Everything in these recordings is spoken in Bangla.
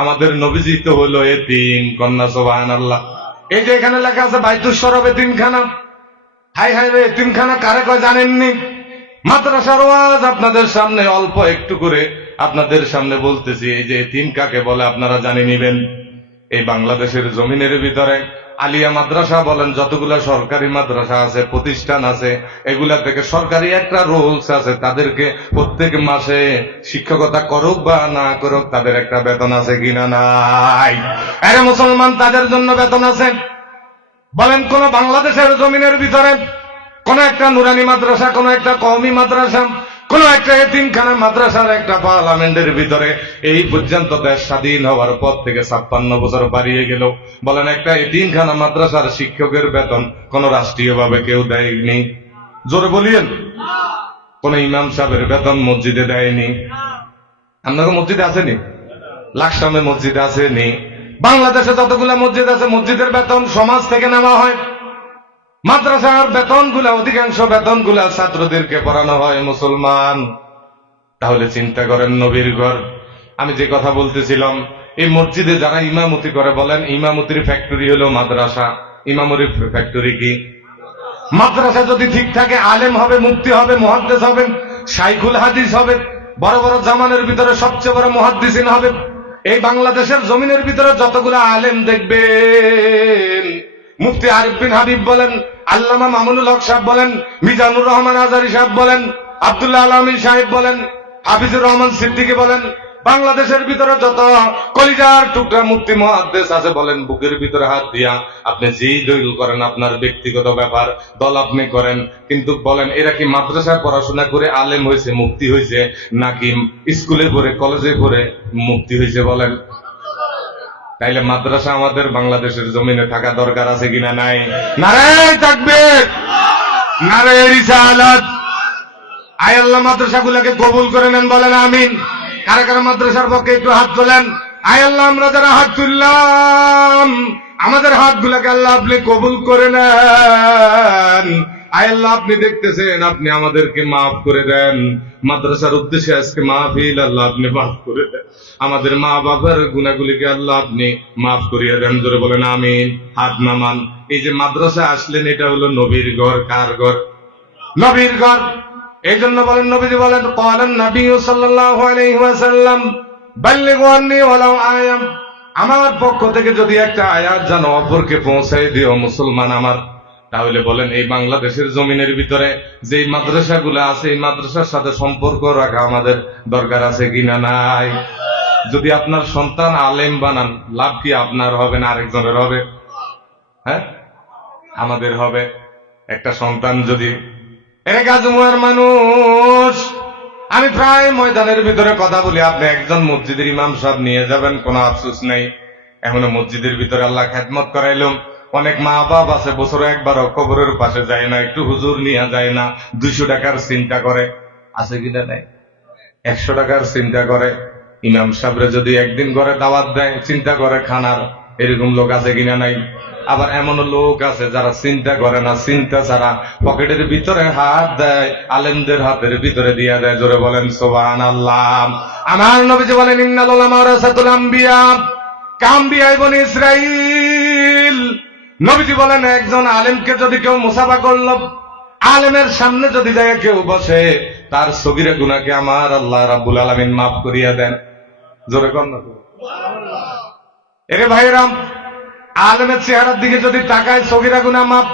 আমাদের নবীজি তো হলো এতিম কন্যা, সুবহানাল্লাহ। এই যে এখানে লেখা আছে বাইতুস শরফ এতিমখানা, হাই হাই রে, এতিমখানা কারে কয় জানেননি? মাদ্রাসার ওয়াজ আপনাদের সামনে অল্প একটু করে আপনাদের সামনে বলতেছি। এই যে এতিম কাকে বলে আপনারা জানে নিবেন। এই বাংলাদেশের জমিনের ভিতরে আলিয়া মাদ্রাসা বলেন, যতগুলা সরকারি মাদ্রাসা আছে, প্রতিষ্ঠান আছে, এগুলা থেকে সরকারি একটা রুলস আছে, তাদেরকে প্রত্যেক মাসে শিক্ষকতা করুক বা না করুক তাদের একটা বেতন আছে কিনা নাই? আরে মুসলমান, তাদের জন্য বেতন আছে। বলেন কোন বাংলাদেশের জমিনের ভিতরে কোন একটা নুরানি মাদ্রাসা, কোন একটা কওমি মাদ্রাসা, কোন একটা এতিমখানা মাদ্রাসার একটা পার্লামেন্টের ভিতরে এই পর্যন্ত দেশ স্বাধীন হওয়ার পর থেকে 56 বছর বাড়িয়ে গেল, বলেন একটা এতিমখানা মাদ্রাসার শিক্ষকের বেতন কোন রাষ্ট্রীয়ভাবে কেউ দেয়নি? জোরে বলিয়েন। কোন ইমাম সাহেবের বেতন মসজিদে দেয়নি। আপনাকে মসজিদে আসেনি? লাকসামে মসজিদ আসেনি? বাংলাদেশে যতগুলা মসজিদ আছে, মসজিদের বেতন সমাজ থেকে নেওয়া হয়। মাদ্রাসার বেতনগুলা, অধিকাংশ বেতনগুলা ছাত্রদেরকে পড়ানো হয়। মুসলমান, তাহলে চিন্তা করেন নবীর ঘর। আমি যে কথা বলতেছিলাম, এই মসজিদে যারা ইমামতি করে, বলেন ইমামতির ফ্যাক্টরি হলো মাদ্রাসা। ইমামতির ফ্যাক্টরি কি? মাদ্রাসা যদি ঠিক থাকে, আলেম হবে, মুফতি হবে, মুহাদ্দিস হবে, শাইখুল হাদিস হবে, বড় বড় জামানের ভিতরে সবচেয়ে বড় মুহাদ্দিসিন হবে। এই বাংলাদেশের জমিনের ভিতরে যতগুলো আলেম দেখবেন, মুফতি আরিফ বিন হাবিব বলেন, আল্লামা মামুনুল হক সাহেব বলেন, মিজানুর রহমান আজারি সাহেব বলেন, আব্দুল্লাহ আলামী সাহেব বলেন, হাফিজুর রহমান সিদ্দিকী বলেন, বাংলাদেশের ভিতরে যত কলিজার টুকরা মুফতি মুহাদ্দিস আছে, বলেন বুকের ভিতরে হাত দিয়া আপনি যেই দলিল করেন আপনার ব্যক্তিগত ব্যাপার, দল আপনি করেন, কিন্তু বলেন এরা কি মাদ্রাসায় পড়াশোনা করে আলেম হয়েছে, মুফতি হয়েছে, নাকি স্কুলে পড়ে কলেজে পড়ে মুফতি হয়েছে? বলেন। তাইলে মাদ্রাসা আমাদের বাংলাদেশের জমিনে থাকা দরকার আছে কিনা নাই? নারে তাকবীর, নারে রিসালাত। আয় আল্লাহ মাদ্রাসাগুলোকে কবুল করে নেন, বলেন আমিন। কারা কারা মাদ্রাসার পক্ষে একটু হাত তোলেন। আয় আল্লাহ, আমরা যারা হাত তুললাম আমাদের হাতগুলোকে আল্লাহ আপনি কবুল করে নেন। আয় আল্লাহ, আপনি দেখতেছেন, আপনি আমাদেরকে মাফ করে দেন। মাদ্রাসার উদ্দেশ্যে আজকে মাহফিল, আল্লাহ আপনি মাফ করে দেন। আমাদের মা বাবার গুনাহগুলিকে আল্লাহ আপনি মাফ করিয়ে দেন। জোরে বলেন আমিন। হাত নামান। এই যে মাদ্রাসা আসলেন, এটা হলো নবীর ঘর। কার ঘর? নবীর ঘর। এই জন্য বলেন, নবীজি বলেন, ক্বালান নবী সাল্লাল্লাহু আলাইহি ওয়াসাল্লাম, বাল্লিগু আন্নী ওয়ালাউ আয়া। আমার পক্ষ থেকে যদি একটা আয়াত জানো অপরকে পৌঁছাই দিও মুসলমান আমার, তাহলে বলেন এই বাংলাদেশের জমিনের ভিতরে যে মাদ্রাসাগুলো আছে, এই মাদ্রাসার সাথে সম্পর্ক রাখা আমাদের দরকার আছে কিনা নাই? যদি আপনার সন্তান আলেম বানান, লাভ কি আপনার হবে না আরেকজনের হবে? হ্যাঁ, আমাদের হবে। একটা সন্তান যদি গাজমুয়ার মানুষ, আমি প্রায় ময়দানের ভিতরে কথা বলি, আপনি একজন মসজিদের ইমাম সাহেব নিয়ে যাবেন, কোনো আফসোস নেই। এখনো মসজিদের ভিতরে আল্লাহ খেদমত করাইলাম। অনেক মা বাপ আছে বছরে একবারও কবরের পাশে যায় না, একটু হুজুর নিয়ে যায় না, 200 টাকার চিন্তা করে। আছে কিনা নাই? 100 টাকার চিন্তা করে। ইমাম সাহেবরে যদি একদিন ঘরে দাওয়াত দেয়, চিন্তা করে খানার। এরকম লোক আছে কিনা নাই? আবার এমন লোক আছে যারা চিন্তা করে না, চিন্তা ছাড়া পকেটের ভিতরে হাত দেয়, আলেমদের হাতের ভিতরে দিয়ে দেয়। জোরে বলেন সুবহানাল্লাহ। আমার নবীজি বলেন, ইন্নাল উলামা ওয়ারাসাতুল আম্বিয়া কাম্বিয়া বনি ইসরাইল। নবীজি বলেন, একজন আলেমকে যদি কেউ মুসাফা করলো, আলেমের সামনে যদি যায় কেউ বসে, তার সগীরা গুনাহকে আমার আল্লাহ রাব্বুল আলামিন মাফ করিয়া দেন। জোরে কর না। এরে ভাইরাম, আলেমের চেহারার দিকে যদি তাকায়, সগীরা গুনাহ মাফ।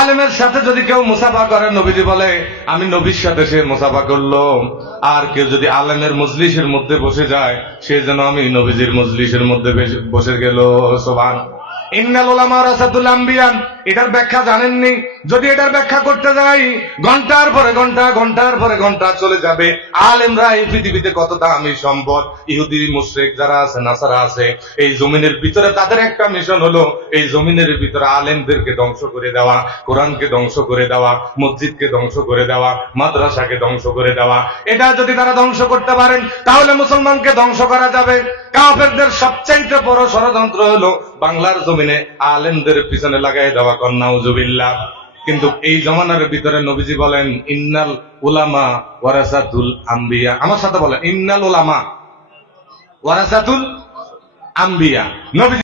আলেমের সাথে যদি কেউ মুসাফা করে, নবীজি বলে আমি নবীর সাথে সে মুসাফা করলো। আর কেউ যদি আলেমের মজলিসের মধ্যে বসে যায়, সে যেন আমি নবীজির মজলিসের মধ্যে বসে গেল। সুবহান। ইন্নাল উলামা ওয়ারাসাতুল আম্বিয়া, এটার ব্যাখ্যা জানেননি? যদি এটার ব্যাখ্যা করতে যাই, ঘন্টার পরে ঘন্টা, ঘন্টার পরে ঘন্টা চলে যাবে। আলেমরা এই পৃথিবীতে কত দামি সম্পদ। ইহুদি মুশরিক যারা আছে, নাসারা আছে, এই জমিনের ভিতরে তাদের একটা মিশন হলো এই জমিনের ভিতরে আলেমদেরকে ধ্বংস করে দেওয়া, কোরআনকে ধ্বংস করে দেওয়া, মসজিদকে ধ্বংস করে দেওয়া, মাদ্রাসাকে ধ্বংস করে দেওয়া। এটা যদি তারা ধ্বংস করতে পারেন, তাহলে মুসলমানকে ধ্বংস করা যাবে। কাফেরদের সবচাইতে বড় ষড়যন্ত্র হলো বাংলার জমিনে আলেমদের পিছনে লাগাই দেওয়া। নাউজুবিল্লাহ। কিন্তু এই জমানার ভিতরে নবীজি বলেন, ইন্নাল উলামা ওয়ারাসাতুল আম্বিয়া। আমার সাথে বলেন, ইন্নাল উলামা ওয়ারাসাতুল। আম্বিয়া নবী